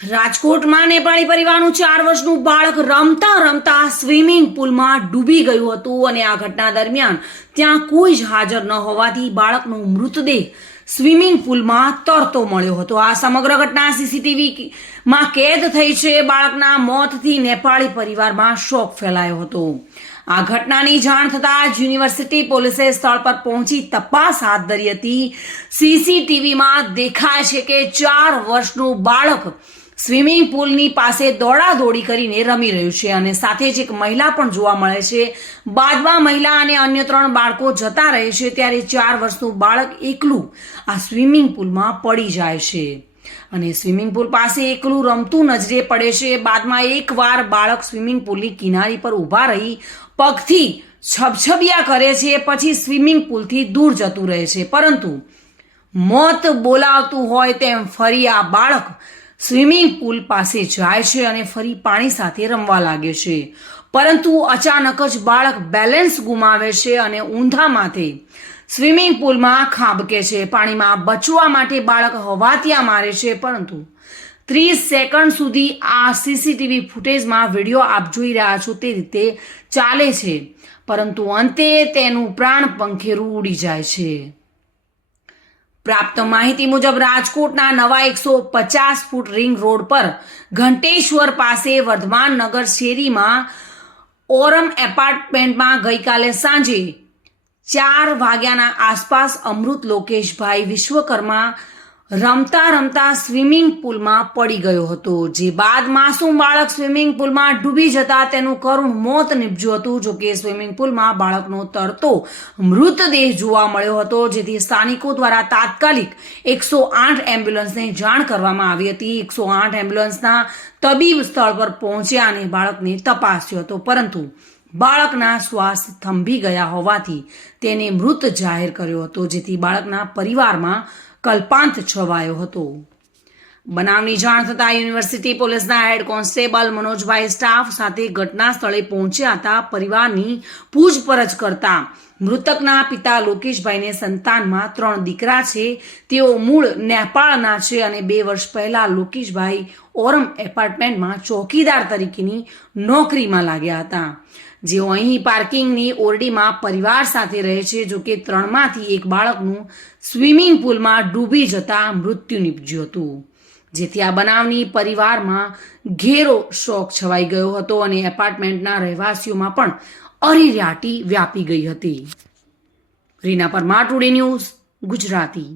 રાજકોટમાં નેપાળી પરિવારનું 4 વર્ષનું બાળક રમતા રમતા સ્વિમિંગ પુલમાં ડૂબી ગયું હતું અને આ ઘટના દરમિયાન ત્યાં કોઈ જ હાજર ન હોવાથી બાળકનો મૃતદેહ સ્વિમિંગ પુલમાં તરતો મળ્યો હતો। આ સમગ્ર ઘટના સીસીટીવીમાં કેદ થઈ છે। બાળકના મોતથી નેપાળી પરિવારમાં શોક ફેલાયો હતો। આ ઘટનાની જાણ થતાં જ યુનિવર્સિટી પોલીસે સ્થળ પર પહોંચી તપાસ હાથ ધરી હતી। સીસીટીવીમાં દેખાય છે કે 4 વર્ષનું બાળક સ્વિમિંગ પુલની પાસે દોડાદોડી કરીને રમી રહ્યું છે અને સાથે જ એક મહિલા પણ જોવા મળે છે। બાદમાં મહિલા અને અન્ય 3 બાળકો જતા રહે છે ત્યારે 4 વર્ષનું બાળક એકલું આ સ્વિમિંગ પુલમાં પડી જાય છે અને સ્વિમિંગ પુલ પાસે એકલું રમતું નજરે પડે છે। બાદમાં એકવાર બાળક સ્વિમિંગ પુલની કિનારી પર ઊભા રહી પગથી છબછબિયા કરે છે, પછી સ્વિમિંગ પુલથી દૂર જતું રહે છે, પરંતુ મોત બોલાવતું હોય તેમ ફરી આ બાળક સ્વિમિંગ પુલ પાસે જાય છે અને ફરી પાણી સાથે રમવા લાગે છે, પરંતુ અચાનક જ બાળક બેલેન્સ ગુમાવે છે અને ઊંધા માથે સ્વિમિંગ પુલમાં ખાબકે છે। પાણીમાં બચવા માટે બાળક હવાતિયા મારે છે, પરંતુ 30 સેકન્ડ સુધી આ સીસીટીવી ફૂટેજમાં વિડીયો આપ જોઈ રહ્યા છો તે રીતે ચાલે છે, પરંતુ અંતે તેનું પ્રાણ પંખેરું ઉડી જાય છે। પ્રાપ્ત માહિતી મુજબ રાજકોટના નવા 150 ફૂટ રિંગ રોડ પર ઘંટેશ્વર પાસે વર્ધમાન નગર શેરીમાં ઓરમ એપાર્ટમેન્ટમાં ગઈકાલે સાંજે 4 વાગ્યાના આસપાસ અમૃત લોકેશભાઈ વિશ્વકર્મા રમતા રમતા સ્વિમિંગ પુલમાં પડી ગયો હતો, જે બાદ માસૂમ બાળક સ્વિમિંગ પુલમાં ડૂબી જતા તેનું કરુણ મોત નીપજ્યું હતું। જોકે સ્વિમિંગ પુલમાં બાળકનો તરતો મૃતદેહ જોવા મળ્યો હતો, જેથી સ્થાનિકો દ્વારા તાત્કાલિક 108 એમ્બ્યુલન્સને જાણ કરવામાં આવી હતી। 108 એમ્બ્યુલન્સના તબીબ સ્થળ પર પહોંચ્યા અને બાળકને તપાસ્યો હતો, પરંતુ બાળકના શ્વાસ થંભી ગયા હોવાથી તેને મૃત જાહેર કર્યો હતો, જેથી બાળકના પરિવારમાં કલ્પાંત છવાયો હતો। બનાવની જાણ થતાં યુનિવર્સિટી પોલીસના હેડ કોન્સ્ટેબલ મનોજભાઈ સ્ટાફ સાથે ઘટના સ્થળે પહોંચ્યા હતા। પરિવારની પૂછપરછ કરતા મૃતકના પિતા લોકેશભાઈને સંતાનમાં 3 દીકરા છે। તેઓ મૂળ નેપાળના છે અને 2 વર્ષ પહેલા લોકેશભાઈ ઓરમ એપાર્ટમેન્ટમાં ચોકીદાર તરીકેની નોકરીમાં લાગ્યા હતા, જેઓ અહીં પાર્કિંગની ઓરડીમાં પરિવાર સાથે રહે છે। જોકે 3માંથી એક બાળકનું સ્વિમિંગ પુલમાં ડૂબી જતા મૃત્યુ નીપજ્યું હતું, જેથી આ બનાવની પરિવારમાં ઘેરો શોક છવાઈ ગયો હતો અને એપાર્ટમેન્ટના રહેવાસીઓમાં પણ અરેરાટી વ્યાપી ગઈ હતી। Reena Parmar, Today News, Gujarati.